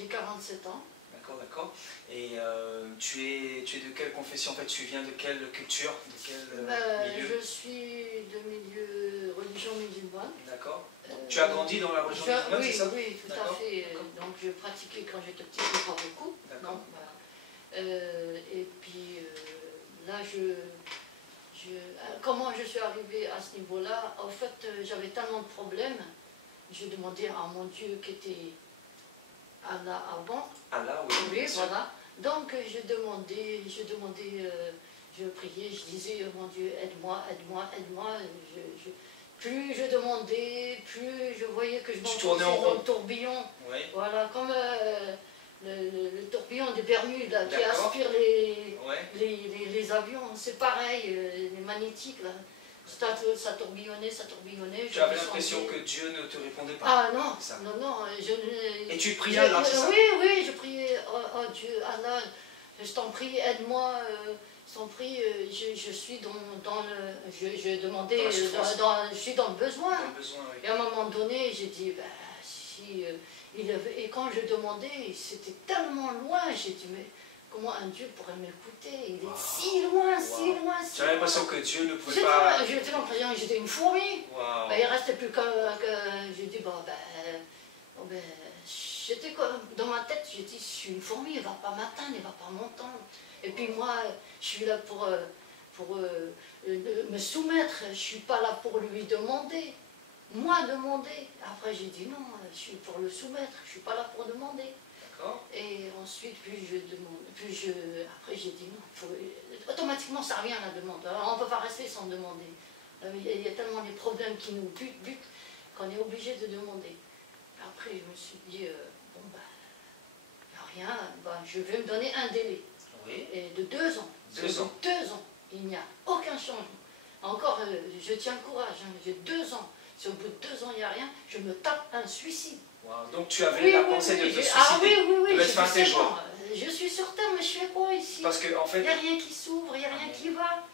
J'ai 47 ans. D'accord, d'accord. Et tu es de quelle confession? En fait, tu viens de quelle culture? De quel milieu? Je suis de milieu religion musulmane. D'accord. Tu as grandi dans la religion musulmane, c'est ça? Oui, tout à fait. Donc je pratiquais quand j'étais petite, mais pas beaucoup. Donc, voilà. Et puis là, comment je suis arrivée à ce niveau-là? En fait, j'avais tellement de problèmes. Je demandais à mon Dieu qui était Allah avant. Allah, oui. Oui, voilà. Donc je demandais, je priais, je disais, mon Dieu, aide-moi, aide-moi, aide-moi. Plus je demandais, plus je voyais que je m'enfonçais dans le tourbillon. Oui. Voilà, comme le tourbillon des Bermudes là, qui aspire les avions. C'est pareil, les magnétiques là. Ça tourbillonnait, ça tourbillonnait. Tu avais l'impression que Dieu ne te répondait pas? Ah non, non. Et tu priais Allah, c'est ça? Oui, je priais, oh Dieu, Allah, je t'en prie, aide-moi, je t'en prie, je suis dans le... Je demandais, je suis dans le besoin. Et à un moment donné, j'ai dit, ben, si... et quand je demandais, c'était tellement loin, j'ai dit, mais... Comment un Dieu pourrait m'écouter? Il est si loin, si loin, si loin. Tu avais l'impression que Dieu ne pouvait pas... J'étais l'impression que j'étais une fourmi. Ben, il ne restait plus que... J'ai dit, j'étais dans ma tête, j'ai dit, je suis une fourmi, il ne va pas m'atteindre, il ne va pas m'entendre. Et puis moi, je suis là pour me soumettre, je ne suis pas là pour lui demander. Moi, demander. Après, j'ai dit, non, je suis pour le soumettre, je ne suis pas là pour demander. Et ensuite, après j'ai dit non, automatiquement ça revient la demande. Alors, on ne peut pas rester sans demander. Il y a tellement de problèmes qui nous butent qu'on est obligé de demander. Après je me suis dit, bon ben, il n'y a rien, je vais me donner un délai. Oui. Et de 2 ans. 2 ans. 2 ans, il n'y a aucun changement. Encore, je tiens le courage, hein, j'ai 2 ans. Si au bout de 2 ans il n'y a rien, je me tape un suicide. Wow. Donc tu avais la pensée de te suicider, de mettre fin à tes jours. Je suis sur terre, mais je fais quoi ici? Parce que, en fait... Il n'y a rien qui s'ouvre, il n'y a rien qui va.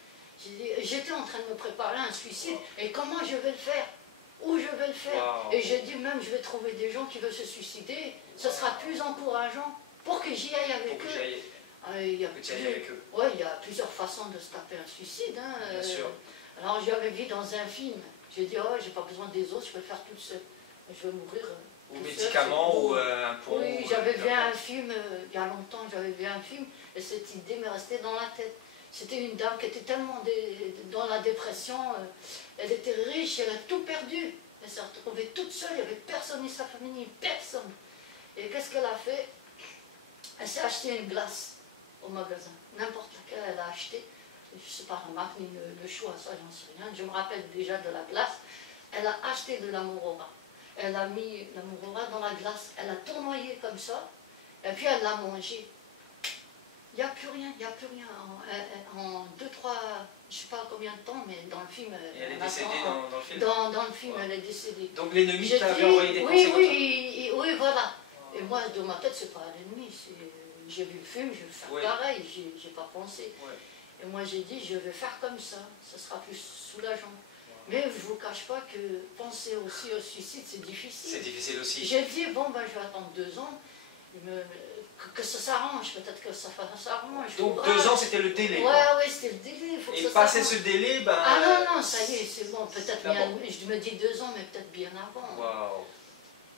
J'étais en train de me préparer à un suicide. Et comment je vais le faire? Où je vais le faire? Et j'ai dit même, je vais trouver des gens qui veulent se suicider. Ce sera plus encourageant pour que j'y aille avec eux. Il y a plusieurs façons de se taper un suicide. Hein. Bien sûr. Alors j'avais vu dans un film, j'ai dit, oh, j'ai pas besoin des autres, je peux le faire toute seule. Je vais mourir. Ou médicaments, ou un pont. Oui, j'avais vu un film, il y a longtemps, j'avais vu un film, et cette idée m'est restée dans la tête. C'était une dame qui était tellement dans la dépression, elle était riche, elle a tout perdu. Elle s'est retrouvée toute seule, il n'y avait personne ni sa famille, personne. Et qu'est-ce qu'elle a fait? Elle s'est acheté une glace au magasin, n'importe laquelle elle a acheté. Je ne sais pas la marque ni le choix, ça j'en sais rien. Je me rappelle déjà de la glace. Elle a acheté de la Morora. Elle a mis la Morora dans la glace, elle a tournoyé comme ça, et puis elle l'a mangé. Il n'y a plus rien, il n'y a plus rien. En 2, 3, je ne sais pas combien de temps, mais dans le film... Et elle est décédée dans le film? Dans le film, elle est décédée. Donc l'ennemi t'avait envoyé des conseils? Oui, voilà. Et moi, dans ma tête, c'est pas l'ennemi. J'ai vu le film, je vais faire pareil, j'ai pas pensé. Et moi, j'ai dit, je vais faire comme ça sera plus soulageant. Mais je ne vous cache pas que penser aussi au suicide, c'est difficile. C'est difficile aussi. J'ai dit, bon, ben, je vais attendre 2 ans, que ça s'arrange, peut-être que ça s'arrange. Donc 2 ans, c'était le délai? Oui, c'était le délai. Et passer ce délai, ben... Ah non, ça y est, c'est bon, peut-être bien, je me dis 2 ans, mais peut-être bien avant. Wow.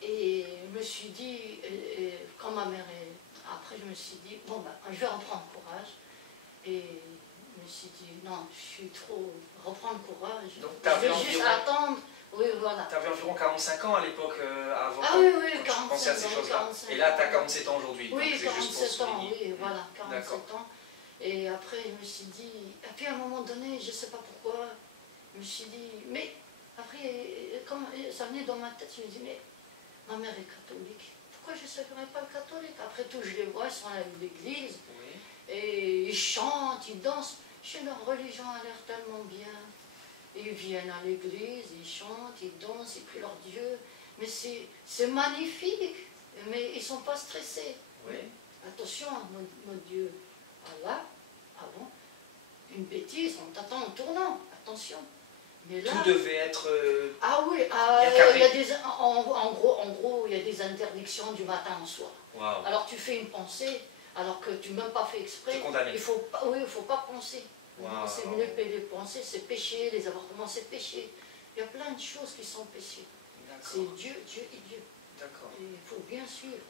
Et je me suis dit, quand ma mère est... Après, je me suis dit, bon, ben, je vais reprendre courage. Et... je me suis dit, non, je suis trop... reprendre courage. Donc, je vais juste attendre. Oui, voilà. Tu avais environ 45 ans à l'époque, avant. Ah oui, 45 ans. Et là, tu as 47 ans aujourd'hui. Oui, 47 ans, oui, voilà, 47 ans. Et après, je me suis dit... Et puis, à un moment donné, je ne sais pas pourquoi, je me suis dit... Mais, après, comme ça venait dans ma tête, je me dis, mais ma mère est catholique. Pourquoi je ne serais pas catholique? Après tout, je les vois, ils sont à l'église. Et ils chantent, ils dansent. Chez leur religion a l'air tellement bien. Ils viennent à l'église, ils chantent, ils dansent, ils prient leur Dieu. Mais c'est magnifique. Mais ils ne sont pas stressés. Attention, notre Dieu. Allah, ah bon, une bêtise, on t'attend en tournant. Attention. Mais là, tout devait être... ah oui, il y a des, en gros, il y a des interdictions du matin au soir. Wow. Alors tu fais une pensée, alors que tu n'as même pas fait exprès. T'es condamné. Il faut pas, oui, il ne faut pas penser. Wow. C'est mieux que les pensées, c'est péché, les avortements, c'est péché. Il y a plein de choses qui sont péchées. C'est Dieu, Dieu et Dieu. D'accord. Et il faut bien suivre.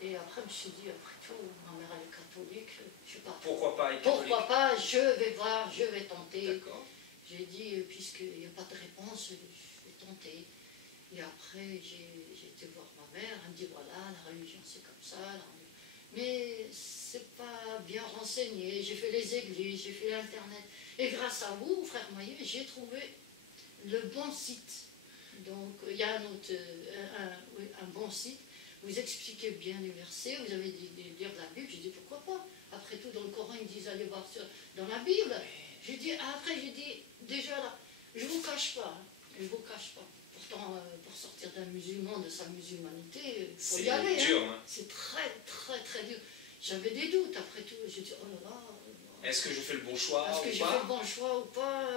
Et après, je me suis dit, après tout, ma mère elle est catholique, je sais pas. Pourquoi pas être catholique? Pourquoi pas, je vais voir, je vais tenter. D'accord. J'ai dit, puisqu'il n'y a pas de réponse, je vais tenter. Et après, j'ai été voir ma mère, elle me dit, voilà, la religion c'est comme ça. Mais c'est pas bien renseigné, j'ai fait les églises, j'ai fait l'internet. Et grâce à vous, frère Maillet, j'ai trouvé le bon site. Donc, il y a un bon site. Vous expliquez bien les versets, vous avez dit lire la Bible. J'ai dit pourquoi pas. Après tout, dans le Coran, ils disent allez voir dans la Bible. J'ai dit, après, j'ai dit, déjà là, je ne vous cache pas, je vous cache pas. Pourtant, pour sortir d'un musulman, de sa musulmanité, il faut y aller. C'est dur, hein. C'est très, très, très dur. J'avais des doutes après tout. J'ai dit, oh là là. Est-ce que je fais le bon choix ou pas? Est-ce que j'ai fait le bon choix ou pas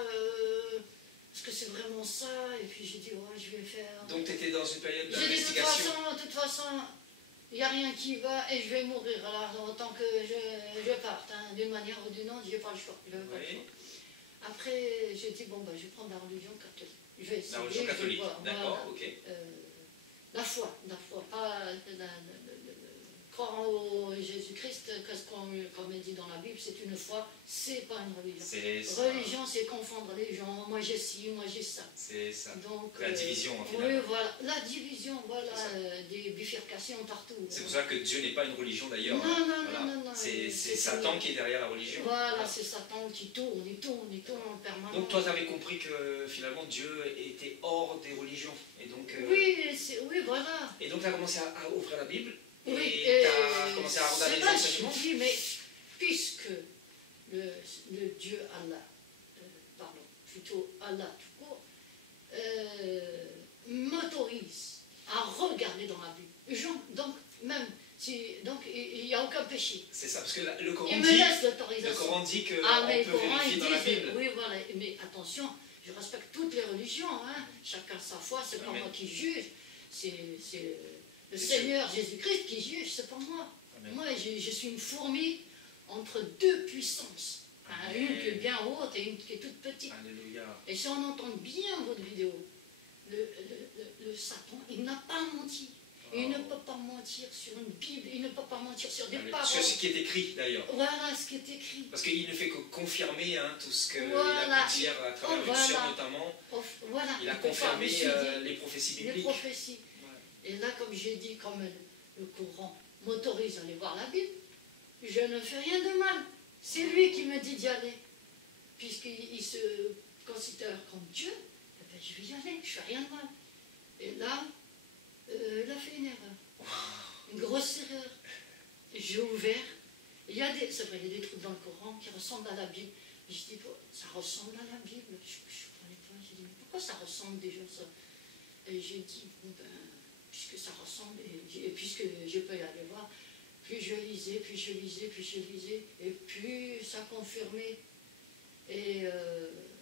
Est-ce que c'est vraiment ça? Et puis j'ai dit, ouais, je vais faire. Donc tu étais dans une période J'ai dit, d'investigation. de toute façon, il n'y a rien qui va et je vais mourir. Alors, autant que je parte, hein, d'une manière ou d'une autre, je n'ai pas le choix. Après, j'ai dit, bon, ben, je vais prendre la religion catholique. Je vais essayer. La religion catholique, d'accord, voilà. ok. La foi, pas croire en Jésus-Christ, comme il dit dans la Bible, c'est une foi, c'est pas une religion. Religion, c'est confondre les gens, moi j'ai ci, moi j'ai ça. C'est ça. Donc, la division, en fait. Oui, voilà, la division, voilà, des bifurcations partout. C'est pour ça que Dieu n'est pas une religion d'ailleurs. Non, non, voilà. non, non. C'est Satan qui est derrière la religion. Voilà, c'est Satan qui tourne, il tourne en permanence. Donc toi, tu avais compris que finalement Dieu était hors des religions. Et donc, oui, voilà. Et donc tu as commencé à ouvrir la Bible. Oui, et tu as commencé à regarder les enseignements. Je dis, mais puisque le Dieu Allah, pardon, plutôt Allah tout court, m'autorise à regarder dans la Bible. Donc, même si, donc il n'y a aucun péché. C'est ça, parce que le Coran il dit, me laisse l'autorisation. Le Coran dit qu'on mais peut vérifier dans la Bible. Oui, voilà, mais attention, je respecte toutes les religions, hein. Chacun sa foi, c'est pas moi qui juge, c'est le Seigneur Jésus-Christ qui juge, c'est pas moi. Amen. Moi, je suis une fourmi entre deux puissances. Une qui est bien haute et une qui est toute petite. Alléluia. Et si on entend bien votre vidéo, le Satan, il n'a pas menti. Il ne peut pas mentir sur une Bible, il ne peut pas mentir sur des paroles. Sur ce qui est écrit d'ailleurs. Voilà ce qui est écrit. Parce qu'il ne fait que confirmer tout ce qu'il a pu dire à travers l'onction notamment. Voilà. Il a confirmé les prophéties bibliques. Les prophéties. Et là, comme j'ai dit, comme le Coran m'autorise à aller voir la Bible, je ne fais rien de mal. C'est lui qui me dit d'y aller. Puisqu'il se considère comme Dieu, eh bien, je vais y aller, je ne fais rien de mal. Et là, il a fait une erreur. Une grosse erreur. J'ai ouvert. C'est vrai, il y a des trucs dans le Coran qui ressemblent à la Bible. Et je dis, ça ressemble à la Bible. Je ne comprenais pas. J'ai dit, mais pourquoi ça ressemble déjà ça? Et j'ai dit, bon ben, puisque ça ressemble, et puisque je peux y aller voir, puis je lisais, puis je lisais, puis je lisais, et puis ça confirmait. Et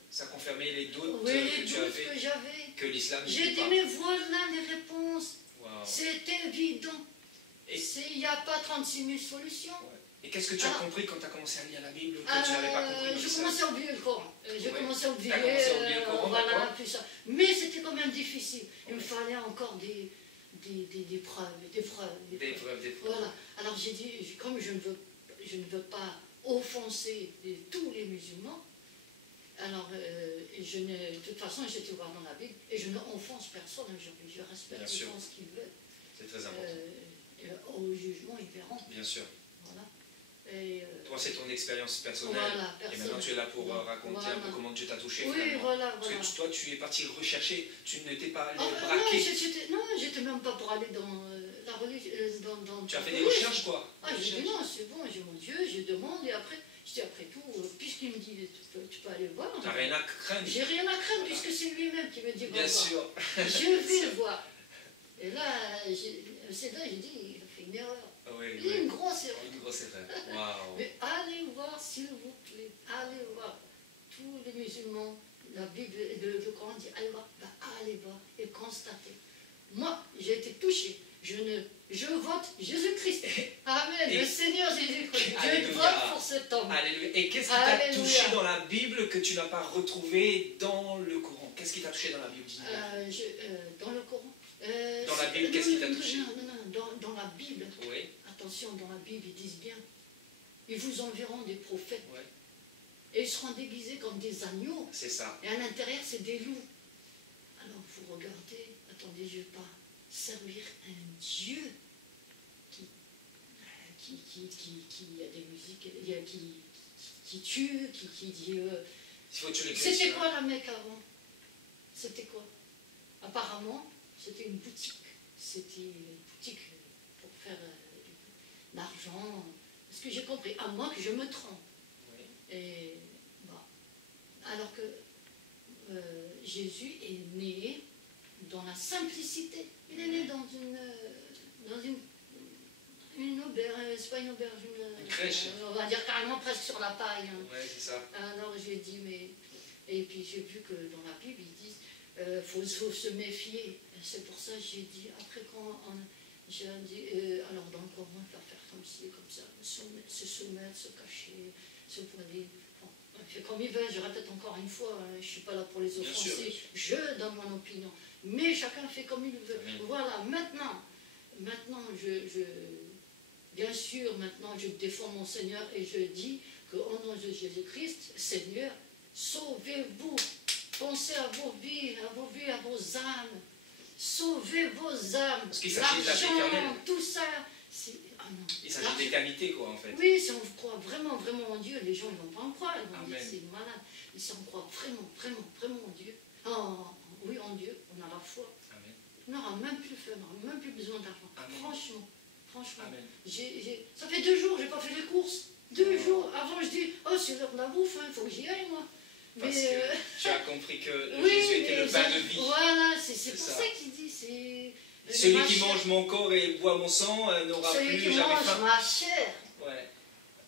ça confirmait les doutes que j'avais. Que l'islam n'était J'ai dit, mais voilà les réponses. Wow. C'est évident. Il n'y a pas 36 000 solutions. Ouais. Et qu'est-ce que tu as compris quand tu as commencé à lire la Bible que tu n'avais pas compris? J'ai commencé à oublier le Coran. J'ai commencé à oublier le Coran, voilà, tout ça. Mais c'était quand même difficile. Il me fallait encore des preuves. Voilà. Alors j'ai dit, comme je ne veux pas offenser tous les musulmans, alors de toute façon j'étais voir dans la Bible et je n'offense personne aujourd'hui. Je respecte les gens ce qu'ils veulent. C'est très important. Au jugement, ils verront. Bien sûr. Voilà. Toi, c'est ton expérience personnelle. Voilà, et maintenant, tu es là pour raconter un peu comment Dieu t'a touché. Oui, finalement. voilà. Parce que toi, tu es parti rechercher, tu n'étais pas allé braquer. Non, j'étais même pas pour aller dans la religion. Tu as fait des recherches, quoi? J'ai dit non, c'est bon, j'ai mon Dieu, je demande, et après, je dis après tout, puisqu'il me dit, tu peux aller voir. Tu n'as rien à craindre. J'ai rien à craindre, puisque c'est lui-même qui me dit, bien sûr. Je vais le voir. Et là, c'est là, j'ai dit, il a fait une erreur. Une grosse erreur. Une grosse erreur. Wow. Mais allez voir, s'il vous plaît, allez voir tous les musulmans, la Bible, le Coran dit, allez voir, allez voir et constatez. Moi, j'ai été touché. Je vote Jésus-Christ. Amen. Le Seigneur Jésus-Christ. Je vote pour cet homme. Alléluia. Et qu'est-ce qui t'a touché dans la Bible que tu n'as pas retrouvé dans le Coran? Qu'est-ce qui t'a touché dans la Bible? Dans le Coran. Dans la Bible, qu'est-ce qui t'a touché? Non, dans la Bible. Oui. Attention, dans la Bible, ils disent bien. Ils vous enverront des prophètes. Oui. Et ils seront déguisés comme des agneaux. C'est ça. Et à l'intérieur, c'est des loups. Alors, vous regardez, attendez, je ne vais pas servir un Dieu qui a des musiques, qui tue, qui dit... C'était quoi la Mecque avant? C'était quoi? Apparemment, c'était une boutique. C'était une boutique pour faire de l'argent. Est-ce que j'ai compris? À moins que je me trompe. Oui. Et, bah, alors que Jésus est né dans la simplicité. Il est né dans une auberge, c'est pas une auberge, une crèche. On va dire carrément presque sur la paille. Hein. Oui, c'est ça. Alors j'ai dit, mais... Et puis j'ai vu que dans la Bible, ils disent, faut se méfier. C'est pour ça que j'ai dit, après quand j'ai dit, alors dans le Coran, il va faire comme ci, comme ça, se soumettre, se cacher, se voiler. Bon, fait comme ils veulent, je répète encore une fois, hein, je ne suis pas là pour les offenser, je donne mon opinion. Mais chacun fait comme il veut. Amen. Voilà, maintenant bien sûr, maintenant je défends mon Seigneur et je dis qu'au nom de Jésus-Christ, Seigneur, sauvez-vous, pensez à vos vies, à vos âmes, sauvez vos âmes, parce qu'il s'agit de la vie éternelle. Tout ça, il s'agit d'éternité, quoi, en fait. Oui, si on croit vraiment, vraiment en Dieu, les gens ne vont pas en croire, ils vont dire c'est malade. Mais si on croit vraiment, vraiment, vraiment en Dieu, oui, en Dieu, on a la foi. Amen. On n'aura même plus faim, on n'aura même plus besoin d'argent. Franchement. Amen. Ça fait 2 jours, je n'ai pas fait les courses. 2 jours. Avant, je dis, oh, c'est l'heure de la bouffe, il faut que j'y aille, moi. Parce que tu as compris que oui, Jésus était le pain de vie. Voilà, c'est pour ça qu'il dit, celui qui mange mon corps et boit mon sang n'aura plus jamais faim. Celui qui mange ma chair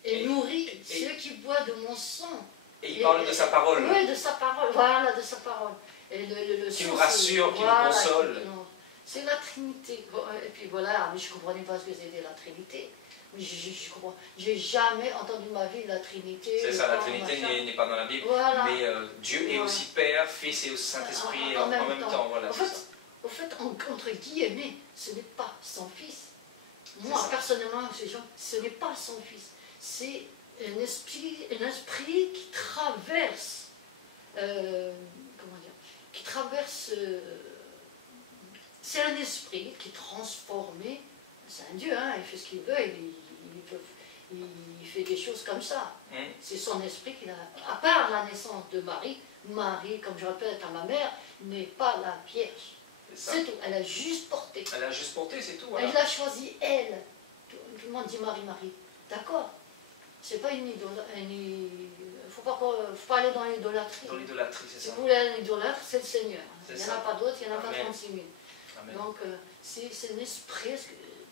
et nourrit ceux qui boivent de mon sang. Et il parle de sa parole. Oui, de sa parole, voilà, de sa parole. Et qui nous rassure, qui nous console. C'est la Trinité. Et puis voilà, mais je ne comprenais pas ce que c'était la Trinité. Je comprends. J'ai jamais entendu de ma vie la Trinité. C'est ça, la Trinité n'est pas dans la Bible. Voilà. Mais Dieu est aussi Père, Fils et aussi Saint-Esprit en même temps. Voilà, au fait, entre guillemets, ce n'est pas son Fils. Moi, personnellement, ces gens, ce n'est pas son Fils. C'est un esprit qui traverse, comment dire, qui traverse, c'est un esprit qui est transformé, c'est un Dieu, hein, il fait ce qu'il veut, il fait des choses comme ça. C'est son esprit qui a, à part la naissance de Marie, comme je répète à ma mère, n'est pas la Vierge. C'est tout, elle a juste porté. Elle a juste porté, c'est tout. Voilà. Elle l'a choisi, elle. Tout le monde dit Marie, d'accord. C'est pas une idole. Faut pas aller dans l'idolâtrie. Dans l'idolâtrie, c'est ça. Si vous voulez un idolâtre, c'est le Seigneur. Il n'y en a pas d'autres, il n'y en a pas 36 000. Amen. Donc, c'est un esprit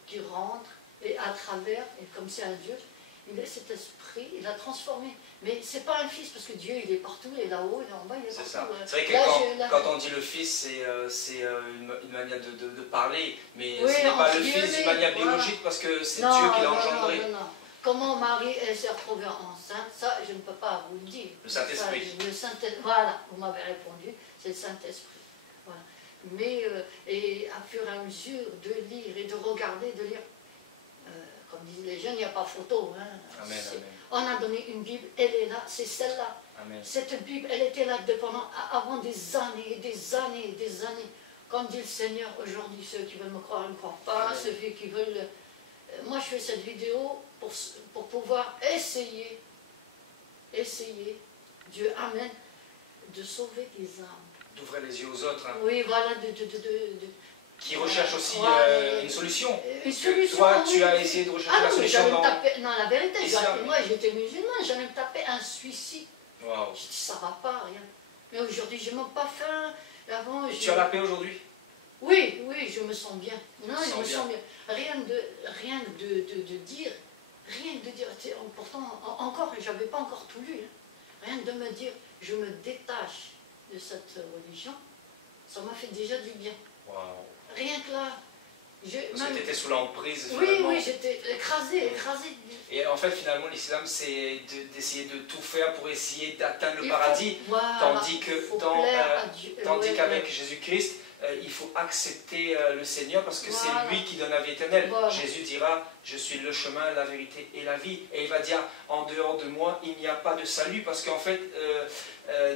qui rentre, et à travers, et comme c'est un Dieu, cet esprit, il l'a transformé. Mais c'est pas un fils, parce que Dieu, il est partout, il est là-haut, il est en bas, il est partout. C'est vrai que quand on dit le fils, c'est une manière de parler, mais ce n'est pas le fils d'une manière biologique, parce que c'est Dieu qui l'a engendré. Non. Comment Marie s'est retrouvée enceinte, ça, je ne peux pas vous le dire. Le Saint-Esprit. Voilà, vous m'avez répondu, c'est le Saint-Esprit. Voilà. Mais, et à fur et à mesure de lire et de regarder, de lire, comme disent les jeunes, il n'y a pas photo. Hein. Amen. On a donné une Bible, elle est là, c'est celle-là. Cette Bible, elle était là avant des années et des années et des années. Comme dit le Seigneur aujourd'hui, ceux qui veulent me croire ne croient pas, Amen. Ceux qui veulent... Moi, je fais cette vidéo pour pouvoir essayer, Dieu amène, de sauver des âmes. D'ouvrir les yeux aux autres. Hein. Oui, voilà, qui recherchent aussi une solution. Une solution. Toi, tu as essayé de rechercher la solution. Non, la vérité, moi j'étais musulmane, j'allais me taper un suicide. Wow. Je dis, ça va pas, rien. Mais aujourd'hui, je n'ai même pas faim. Avant, tu as la paix aujourd'hui? Oui, je me sens bien. Non, je me sens bien. Rien de dire. Pourtant, encore, je n'avais pas encore tout lu. Rien de me dire, je me détache de cette religion, ça m'a fait déjà du bien. Wow. Rien que là. Parce que tu étais sous l'emprise, finalement. Oui, j'étais écrasée. Et en fait, finalement, l'islam, c'est d'essayer de tout faire pour essayer d'atteindre le paradis. Tandis qu'avec Jésus-Christ, il faut accepter le Seigneur parce que c'est lui qui donne la vie éternelle. Jésus dira, je suis le chemin, la vérité et la vie. Et il va dire, en dehors de moi, il n'y a pas de salut parce qu'en fait,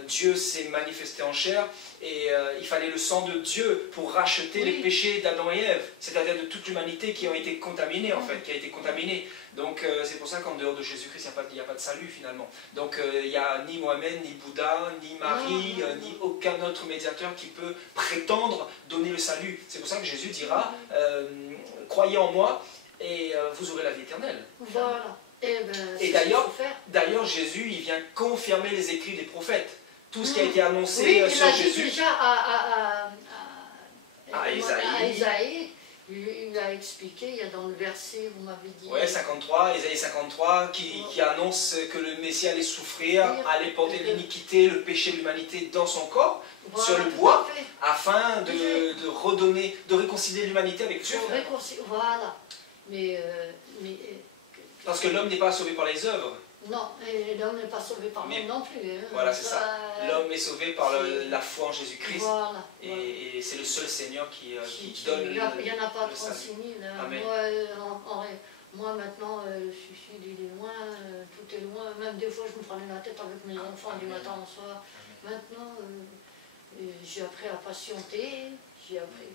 Dieu s'est manifesté en chair et il fallait le sang de Dieu pour racheter les péchés d'Adam et Ève, c'est-à-dire de toute l'humanité qui ont été contaminée en fait, qui a été contaminée. Donc c'est pour ça qu'en dehors de Jésus-Christ, il n'y a pas de salut finalement. Donc il n'y a ni Mohamed, ni Bouddha, ni Marie, ni aucun autre médiateur qui peut prétendre donner le salut. C'est pour ça que Jésus dira, croyez en moi et vous aurez la vie éternelle. Voilà. Et d'ailleurs, Jésus, il vient confirmer les écrits des prophètes. Tout ce qui a été annoncé sur Jésus. Déjà à Isaïe, il a expliqué, il y a dans le verset, vous m'avez dit. Oui, 53, Isaïe 53, qui annonce que le Messie allait souffrir, allait porter l'iniquité, le péché de l'humanité dans son corps, sur le bois, afin de redonner, de réconcilier l'humanité avec Dieu. Voilà. Parce que l'homme n'est pas sauvé par les œuvres. Non, l'homme n'est pas sauvé par l'homme non plus. Hein. Voilà, c'est ça. L'homme est sauvé par la foi en Jésus-Christ. Voilà, et c'est le seul Seigneur qui donne le salut. Il n'y en a pas 36 000. Moi maintenant, je suis loin, tout est loin. Même des fois, je me prenais la tête avec mes enfants du matin au soir. Maintenant, j'ai appris à patienter. J'ai appris.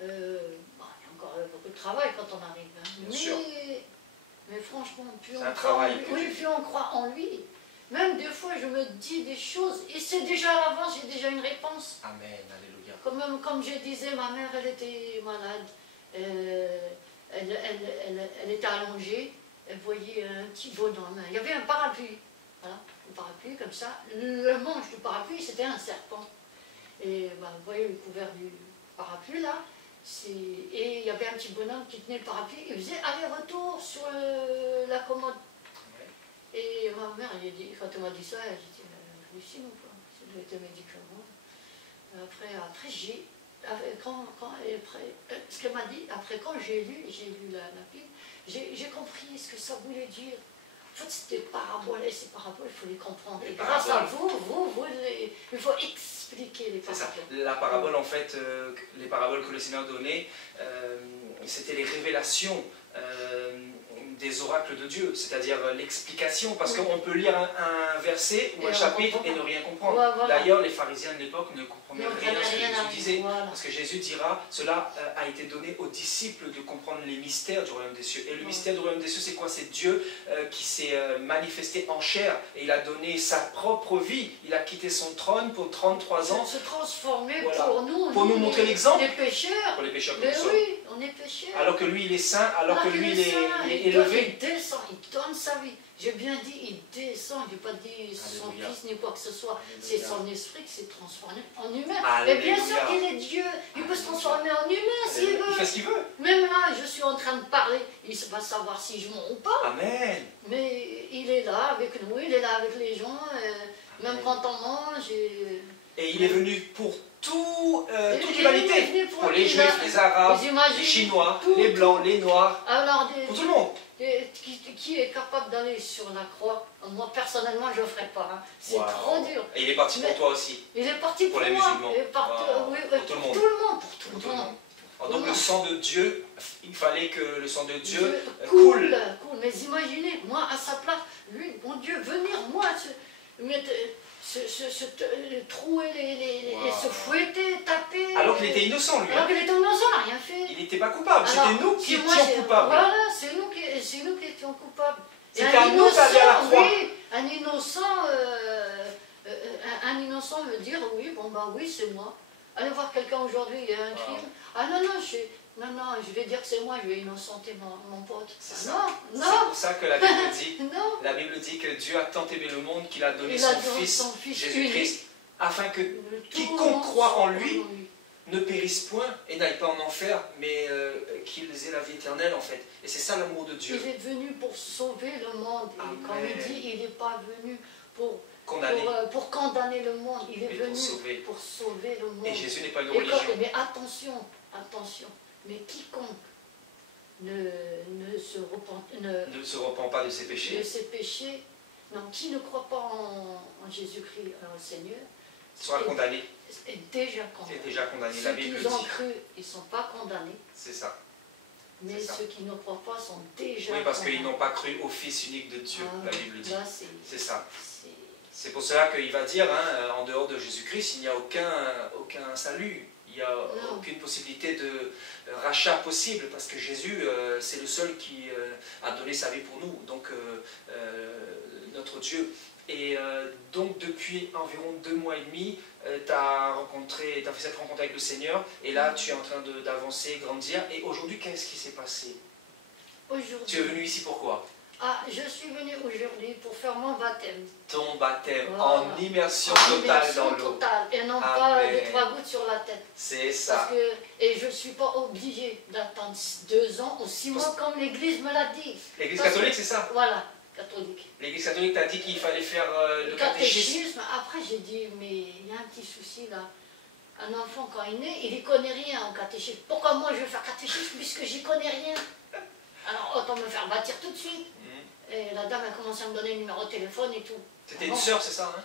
Il y a encore beaucoup de travail quand on arrive. Hein. Bien sûr. Mais franchement, plus on croit en lui, même des fois je me dis des choses, et c'est déjà à l'avance, j'ai déjà une réponse. Amen, alléluia. Comme je disais, ma mère, elle était malade, elle était allongée, elle voyait un petit bonhomme, il y avait un parapluie, voilà, un parapluie comme ça, le manche du parapluie c'était un serpent. Et vous voyez le couvert du parapluie là. Et il y avait un petit bonhomme qui tenait le parapluie, il faisait aller-retour sur la commode. Ouais. Et ma mère, quand elle m'a dit ça, elle dit hallucine ou pas? Ça doit être un médicament. Après ce qu'elle m'a dit, après quand j'ai lu la Bible, j'ai compris ce que ça voulait dire. En fait, c'était paraboles, et ces paraboles, il faut les comprendre. Et grâce à vous, il faut expliquer les paraboles. C'est ça. La parabole, en fait, les paraboles que le Seigneur donnait, c'était les révélations des oracles de Dieu, c'est-à-dire l'explication, parce qu'on peut lire un verset ou un chapitre et ne rien comprendre. Voilà. D'ailleurs, les pharisiens de l'époque ne comprenaient rien à ce que Jésus disait, parce que Jésus dira, cela a été donné aux disciples de comprendre les mystères du royaume des cieux. Et le mystère du royaume des cieux, c'est quoi? C'est Dieu qui s'est manifesté en chair, et il a donné sa propre vie, il a quitté son trône pour 33 ans. Se transformer pour nous montrer l'exemple. Les pécheurs. Pour les pécheurs que nous sommes. Oui, on est pécheurs. Alors que lui, il est saint, alors que lui, il est élevé. Il descend, il donne sa vie. J'ai bien dit, il descend, je n'ai pas dit son fils ni quoi que ce soit. C'est son esprit qui s'est transformé en humain. Et bien sûr qu'il est Dieu, il peut se transformer en humain s'il veut. Il fait ce qu'il veut. Même là, je suis en train de parler, il ne va savoir si je mens ou pas. Amen. Mais il est là avec nous, il est là avec les gens, même quand on mange. Et il est venu pour toute l'humanité, pour les Juifs, les Arabes, les Chinois, les Blancs, les Noirs, pour tout le monde. Qui est capable d'aller sur la croix? Moi, personnellement, je ne le ferai pas. Hein. C'est trop dur. Et il est parti pour toi aussi. Il est parti pour les musulmans. Pour tout le monde. Donc le sang de Dieu, il fallait que le sang de Dieu coule. Mais imaginez, moi, à sa place, lui, mon Dieu, venir, moi, se trouer et se fouetter, taper. Alors qu'il était innocent, lui. Alors qu'il était innocent, il n'a rien fait. Il n'était pas coupable, c'était nous qui étions coupables. Voilà, c'est nous qui étions coupables. C'était à nous d'aller à la croix. Oui, un innocent veut dire, oui, bon ben oui, c'est moi. Allez voir quelqu'un aujourd'hui, il y a un crime. Ah non, je vais dire que c'est moi, je vais innocenter mon pote. C'est pour ça que la Bible dit, la Bible dit que Dieu a tant aimé le monde qu'il a donné son Fils Jésus-Christ, afin que quiconque croit en lui ne périsse point et n'aille pas en enfer, mais qu'ils aient la vie éternelle en fait. Et c'est ça l'amour de Dieu. Il est venu pour sauver le monde. Et comme il dit, il n'est pas venu pour pour condamner le monde. Il est venu pour sauver le monde. Et Jésus n'est pas une religion. Mais attention, attention. Mais quiconque ne se repent pas de ses péchés, non, qui ne croit pas en Jésus-Christ, en Seigneur, soit condamné. Est déjà condamné. C'est déjà condamné. Ceux qui ont cru, ils ne sont pas condamnés. C'est ça. Mais ceux qui ne croient pas sont déjà condamnés. Oui, parce qu'ils n'ont pas cru au Fils unique de Dieu, la Bible dit. C'est ça. C'est pour cela qu'il va dire, hein, en dehors de Jésus-Christ, il n'y a aucun salut. Il n'y a aucune possibilité de rachat possible, parce que Jésus, c'est le seul qui a donné sa vie pour nous, donc notre Dieu. Et donc depuis environ 2 mois et demi, tu as fait cette rencontre avec le Seigneur, et là tu es en train d'avancer, grandir. Et aujourd'hui, qu'est-ce qui s'est passé? Tu es venu ici pourquoi? Je suis venue aujourd'hui pour faire mon baptême. Ton baptême, en immersion totale dans l'eau. Et non pas de 3 gouttes sur la tête. C'est ça. Et je ne suis pas obligée d'attendre 2 ans ou 6 mois comme l'Église me l'a dit. L'Église catholique, c'est ça? Voilà, catholique. L'Église catholique t'a dit qu'il fallait faire le catéchisme. Après j'ai dit, mais il y a un petit souci là. Un enfant quand il est né, il n'y connaît rien en catéchisme. Pourquoi moi je vais faire catéchisme puisque j'y connais rien? Alors autant me faire bâtir tout de suite. Et la dame a commencé à me donner le numéro de téléphone et tout. C'était une sœur, c'est ça, hein?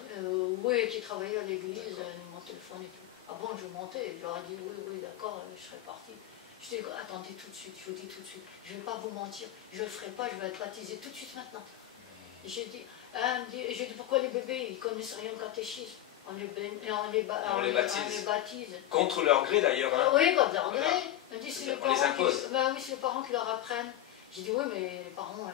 Oui, qui travaillait à l'église, mon téléphone et tout. Ah bon, je montais, je leur ai dit oui, d'accord, je serais parti. Je dis, attendez tout de suite, je vous dis tout de suite, je ne vais pas vous mentir, je ne le ferai pas, je vais être baptisé tout de suite maintenant. J'ai dit, pourquoi les bébés, ils ne connaissent rien au catéchisme? On les baptise. Contre leur gré d'ailleurs. Hein? Oui, contre leur gré. On dit, c'est les parents les impose. Oui, c'est les parents qui leur apprennent. J'ai dit, oui, mais les parents...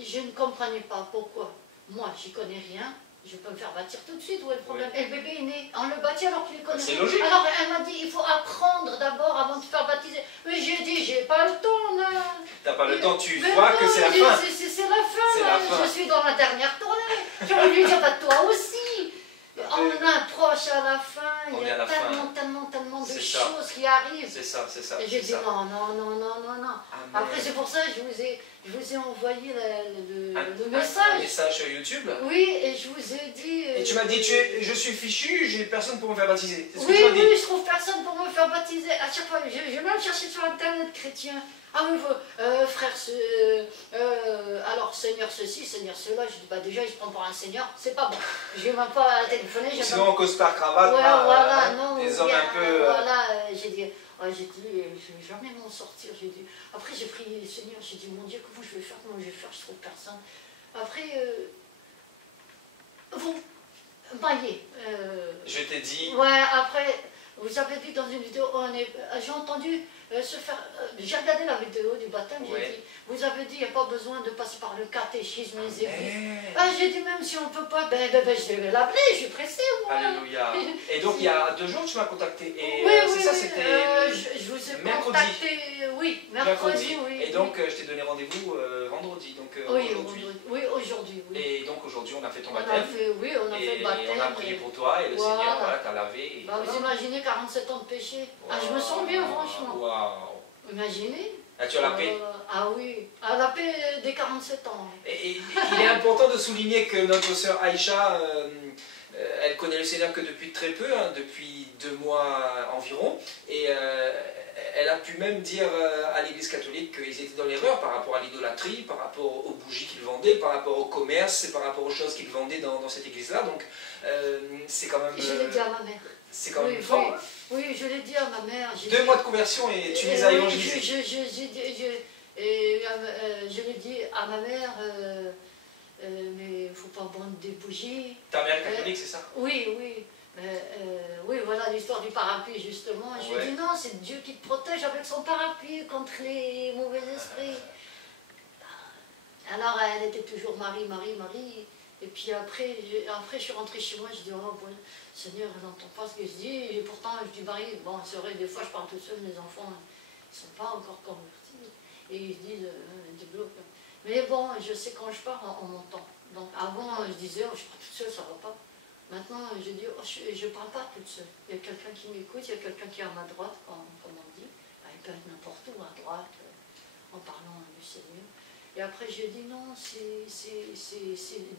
je ne comprenais pas pourquoi. Moi, j'y connais rien, je peux me faire bâtir tout de suite, où est le problème? Et le bébé est né, on le bâtit alors qu'il connaît rien. C'est logique. Alors elle m'a dit, il faut apprendre d'abord avant de se faire baptiser. Mais j'ai dit, j'ai pas le temps là. T'as pas le temps, tu vois que c'est la fin. C'est la fin là, je suis dans la dernière tournée. Je vais lui dire, toi aussi. On approche à la fin, il y a tellement de choses qui arrivent. C'est ça. Et j'ai dit non. Après c'est pour ça que je vous ai envoyé le message. Un message sur YouTube. Oui, et je vous ai dit... Et tu m'as dit, je suis fichu, j'ai personne pour me faire baptiser. Oui, je trouve personne pour me faire baptiser. À chaque fois, je vais même chercher sur internet chrétien. Ah oui, frère, alors Seigneur ceci, Seigneur cela. Je dis, bah déjà, il se prend pour un Seigneur, c'est pas bon. Je vais même pas téléphoner. Sinon, en costard, cravate, voilà, non, des hommes un peu... Voilà, j'ai dit, je vais jamais m'en sortir. Après, j'ai prié le Seigneur, j'ai dit, mon Dieu, comment je vais faire, je trouve personne. Après, vous, voyez. Je t'ai dit... Ouais, après... Vous avez vu dans une vidéo, j'ai entendu se faire... j'ai regardé la vidéo du baptême, j'ai dit, vous avez dit, il n'y a pas besoin de passer par le catéchisme, les églises. J'ai dit, même si on ne peut pas, je vais l'appeler, je suis pressée, moi. Alléluia. Et donc, il y a 2 jours, tu m'as contacté. Et oui, ça, c'était je vous ai mercredi. Contacté, oui, mercredi, oui. Et donc, je t'ai donné rendez-vous vendredi, donc aujourd'hui. Oui, aujourd'hui, oui. Et donc, aujourd'hui, on a fait ton baptême. On a fait le baptême. Et on a prié pour toi, et le Seigneur, voilà, t'a lavé. Vous imaginez 47 ans de péché. Je me sens bien, franchement. Waouh. Imaginez. Tu as la paix. Oui, à la paix des 47 ans. Et il est important de souligner que notre sœur Aïcha, elle connaît le Seigneur que depuis très peu, depuis 2 mois environ, et elle a pu même dire à l'Église catholique qu'ils étaient dans l'erreur par rapport à l'idolâtrie, par rapport aux bougies qu'ils vendaient, par rapport au commerce, et par rapport aux choses qu'ils vendaient dans cette église-là. Donc c'est quand même... Je l'ai dit à ma mère. C'est quand même fort. Oui, je l'ai dit à ma mère. 2 mois de conversion et tu les as évangélisés. Je l'ai dit à ma mère, mais il ne faut pas vendre des bougies. Ta mère est catholique, c'est ça? Oui. Oui, voilà l'histoire du parapluie, justement. Je lui ai dit, non, c'est Dieu qui te protège avec son parapluie contre les mauvais esprits. Alors, elle était toujours Marie. Et puis après, je suis rentrée chez moi, je dis, oh, bon, Seigneur, elle n'entend pas ce que je dis. Et pourtant, je dis, Marie, bon, c'est vrai, des fois, je parle tout seul, mes enfants, ils ne sont pas encore convertis. Et ils se disent, développe. Mais bon, je sais quand je pars, on m'entend. Donc avant, je disais, oh, je pars toute seule, ça ne va pas. Maintenant, je dis, oh, je ne parle pas toute seule. Il y a quelqu'un qui m'écoute, il y a quelqu'un qui est à ma droite, comme on dit. Il peut être n'importe où, à droite, en parlant du Seigneur. Et après, je dis non, c'est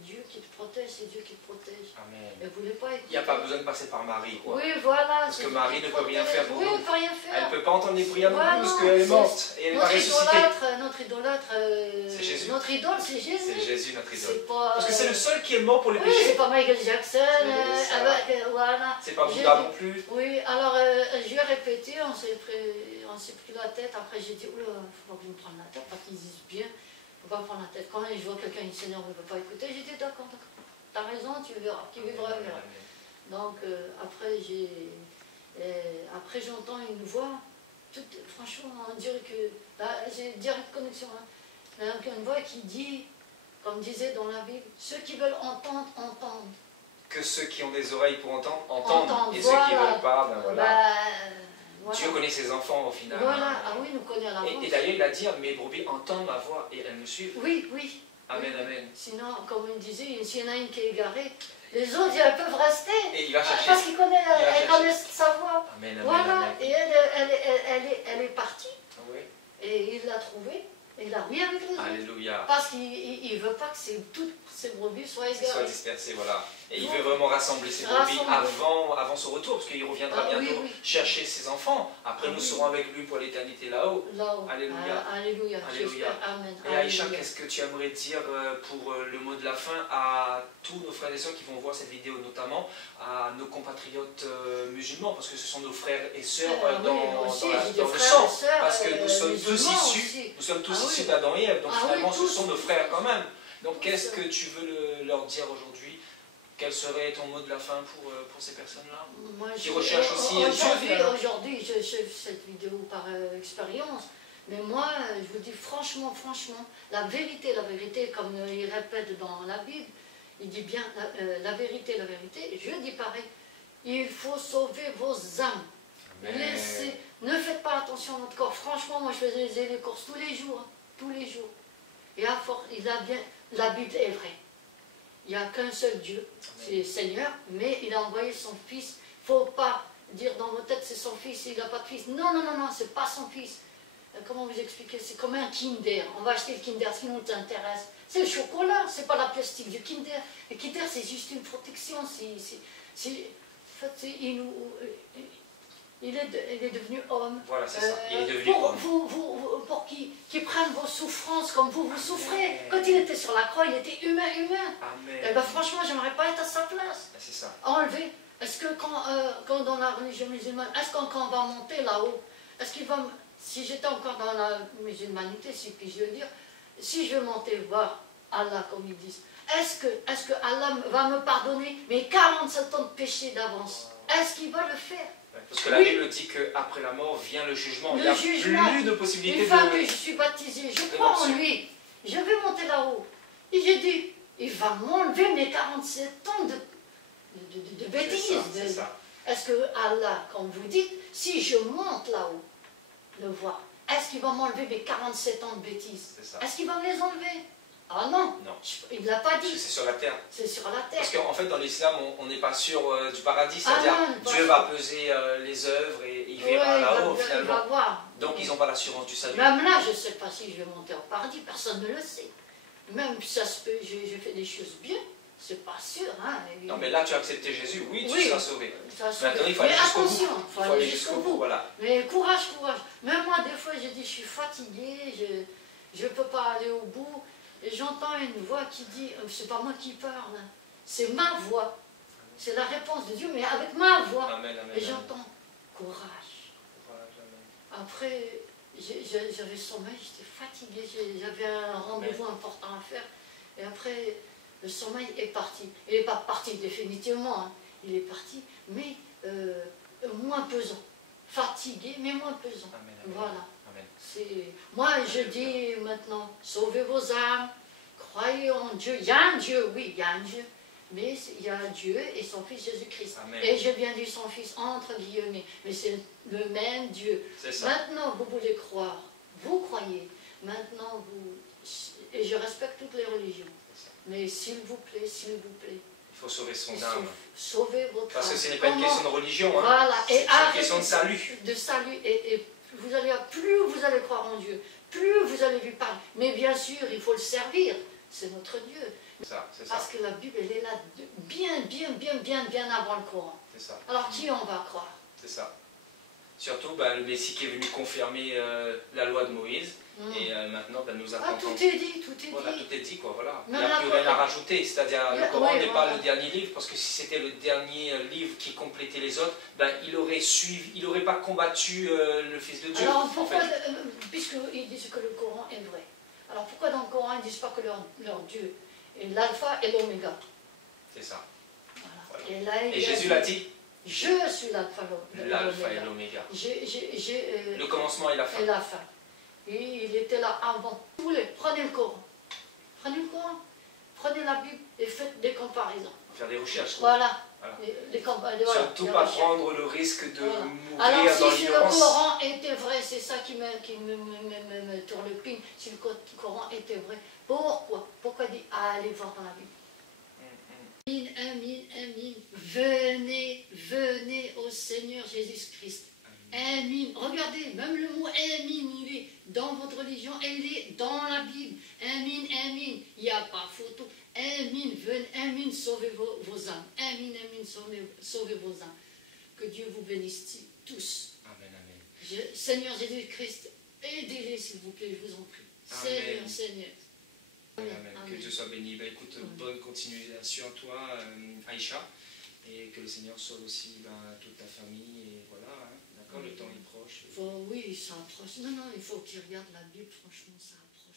Dieu qui te protège, c'est Dieu qui te protège. Amen. Elle ne voulait pas écouter. Il n'y a pas besoin de passer par Marie, quoi. Oui, voilà. Parce que Marie ne peut rien faire pour nous. nous. Oui, elle ne peut rien faire. Elle ne peut pas entendre les prières Voilà, non plus, parce qu'elle est morte. Et elle va ressusciter. Notre idolâtre, c'est Jésus. Notre idole, c'est Jésus. C'est Jésus, notre idole. Pas, parce que c'est le seul qui est mort pour les oui, péchés. c'est pas Michael Jackson. Voilà. C'est pas Bouddha non plus. Oui, alors je lui ai répété, on s'est pris la tête. Après, j'ai dit, oula, il ne faut pas que je me prenne la tête, parce qu'ils disent bien. Il ne faut pas prendre la tête. Quand je vois quelqu'un qui s'énerve, il ne peut pas écouter, j'ai dit d'accord, tu as raison, tu verras, qui vivra verra. Donc après j'entends une voix, franchement on dirait que, j'ai direct connexion, hein, une voix qui dit, comme disait dans la Bible, ceux qui veulent entendre, entendent. Que ceux qui ont des oreilles pour entendre, entendent. Et voilà. Ceux qui ne veulent pas, ben voilà. Voilà. Dieu connaît ses enfants au final. Voilà, ah oui, nous connaît la voix. Et d'ailleurs, il a dit, mes brebis entendent ma voix et elles me suivent. Oui, oui. Amen, oui. amen. Sinon, comme il disait, s'il y en a une qui est égarée, les autres, elles peuvent rester. Et il va chercher. Parce qu'ils connaissent sa voix. Amen, amen, voilà, amen. et elle est partie. Oui. Et il l'a trouvée. Et il a mis avec les autres. Alléluia. Parce qu'il ne veut pas que toutes ces brebis soient égarées. Soient dispersées, voilà. Et il veut vraiment rassembler ses brebis avant son retour, parce qu'il reviendra bientôt chercher ses enfants. Après, nous serons avec lui pour l'éternité là-haut. Alléluia. Alléluia. Alléluia. Amen. Et Aïcha, qu'est-ce que tu aimerais dire pour le mot de la fin à tous nos frères et sœurs qui vont voir cette vidéo, notamment à nos compatriotes musulmans, parce que ce sont nos frères et sœurs dans le sang, parce que nous sommes tous issus d'Adam et Ève, donc finalement ce sont nos frères quand même. Donc qu'est-ce que tu veux leur dire aujourd'hui? Quel serait ton mot de la fin pour ces personnes-là qui recherchent aussi Dieu? Aujourd'hui, je fais cette vidéo par expérience, mais moi, je vous dis franchement, la vérité, comme il répète dans la Bible, il dit bien la vérité, je dis pareil, il faut sauver vos âmes. Ne faites pas attention à votre corps. Franchement, moi je faisais les courses tous les jours. Et à force, la Bible est vraie. Il n'y a qu'un seul Dieu, c'est le Seigneur, mais il a envoyé son Fils. Il ne faut pas dire dans vos têtes c'est son Fils, il n'a pas de Fils. Non, c'est pas son Fils. Comment vous expliquer? C'est comme un Kinder. On va acheter le Kinder, ce qui nous intéresse. C'est le chocolat, c'est pas la plastique du Kinder. Le Kinder, c'est juste une protection. Il est devenu homme. Voilà, c'est ça. Il est devenu homme. Pour qu'il prenne vos souffrances comme vous souffrez. Amen. Quand il était sur la croix, il était humain. Amen. Et ben, franchement, j'aimerais pas être à sa place. C'est ça. Enlever. Est-ce que quand dans la religion musulmane, est-ce qu'on va monter là-haut, est-ce qu'il va... Si j'étais encore dans la musulmanité, si puis-je dire, si je veux monter voir Allah, comme ils disent, est-ce que Allah va me pardonner mes 47 ans de péché d'avance? Est-ce qu'il va le faire? Parce que la Bible dit qu'après la mort vient le jugement. Il n'y a plus de possibilité de... Une fois que je suis baptisée, je crois en lui. Je vais monter là-haut. Et j'ai dit, il va m'enlever mes 47 ans de bêtises. C'est ça. Est-ce que Allah, comme vous dites, si je monte là-haut, le voir, est-ce qu'il va m'enlever mes 47 ans de bêtises? Est-ce qu'il va me les enlever? Ah non, il ne l'a pas dit. C'est sur la terre. C'est sur la terre. Parce qu'en fait, dans l'islam, on n'est pas sûr du paradis. C'est-à-dire, Dieu va peser les œuvres et il verra là-haut, finalement. Il va voir. Donc, ils n'ont pas l'assurance du salut. Même là, je ne sais pas si je vais monter au paradis. Personne ne le sait. Même si ça se peut, j'ai fait des choses bien. C'est pas sûr. Hein. Non, mais là, tu as accepté Jésus. Oui, tu seras sauvé. Maintenant, il faut aller jusqu'au bout. Il faut aller jusqu'au bout. Voilà. Mais courage. Même moi, des fois, je dis, je suis fatiguée. Je ne peux pas aller au bout. Et j'entends une voix qui dit, c'est pas moi qui parle, c'est ma voix. C'est la réponse de Dieu, mais avec ma voix. Amen, et j'entends, courage. Après, j'avais sommeil, j'étais fatiguée, j'avais un rendez-vous important à faire. Et après, le sommeil est parti. Il n'est pas parti définitivement, hein. Il est parti, mais moins pesant. Fatigué, mais moins pesant. Amen. Voilà. Moi, je dis maintenant, sauvez vos âmes, croyez en Dieu. Il y a un Dieu, oui, il y a un Dieu. Mais il y a un Dieu et son Fils Jésus-Christ. Et j'ai bien dit son Fils entre guillemets, mais c'est le même Dieu. Maintenant, vous voulez croire, vous croyez. Maintenant, et je respecte toutes les religions. Mais s'il vous plaît, il faut sauver son âme. Sauvez votre âme. Parce que ce n'est pas une question de religion, hein. Voilà. C'est une question de salut. De salut. Et vous plus vous allez croire en Dieu, plus vous allez lui parler. Mais bien sûr, il faut le servir. C'est notre Dieu. C'est ça. Parce que la Bible, elle est là bien avant le Coran. C'est ça. Alors qui on va croire? C'est ça. Surtout le Messie qui est venu confirmer la loi de Moïse. Et maintenant, nous attendons. Tout est dit, tout est voilà, dit. Tout est dit, quoi, voilà. Il Même n'y a plus rien à rajouter. C'est-à-dire, le Coran n'est pas le dernier livre, parce que si c'était le dernier livre qui complétait les autres, il aurait pas combattu le Fils de Dieu. Alors pourquoi, puisqu'ils disent que le Coran est vrai, alors pourquoi dans le Coran ils ne disent pas que leur Dieu est l'alpha et l'oméga? C'est ça. Voilà. Et Jésus l'a dit. Je suis l'alpha et l'oméga. Le commencement et la fin. Et la fin. Et il était là avant. Prenez le Coran. Prenez le Coran. Prenez la Bible et faites des comparaisons. Faire des recherches. Voilà. Surtout pas prendre le risque de mourir alors, dans si l'ignorance. le Coran était vrai, c'est ça qui me tourne le ping. Si le Coran était vrai, pourquoi dit allez voir dans la Bible? Amin, amin. Venez au Seigneur Jésus-Christ. Amin. Regardez, même le mot amin, il est dans votre religion, elle est dans la Bible. Amin, amin. Il n'y a pas photo. Amin, amin, sauvez vos âmes. Amin, amin, sauvez vos âmes. Que Dieu vous bénisse tous. Amen, amen. Seigneur Jésus-Christ, aidez-les s'il vous plaît, je vous en prie. Amen. Seigneur. Amen. Amen. Que Dieu soit béni. Écoute, bonne continuation à toi, Aïcha, et que le Seigneur sauve aussi toute ta famille. Et voilà, hein. D'accord, le temps est proche. Oui, ça approche. Non, il faut qu'ils regardent la Bible, franchement, ça approche.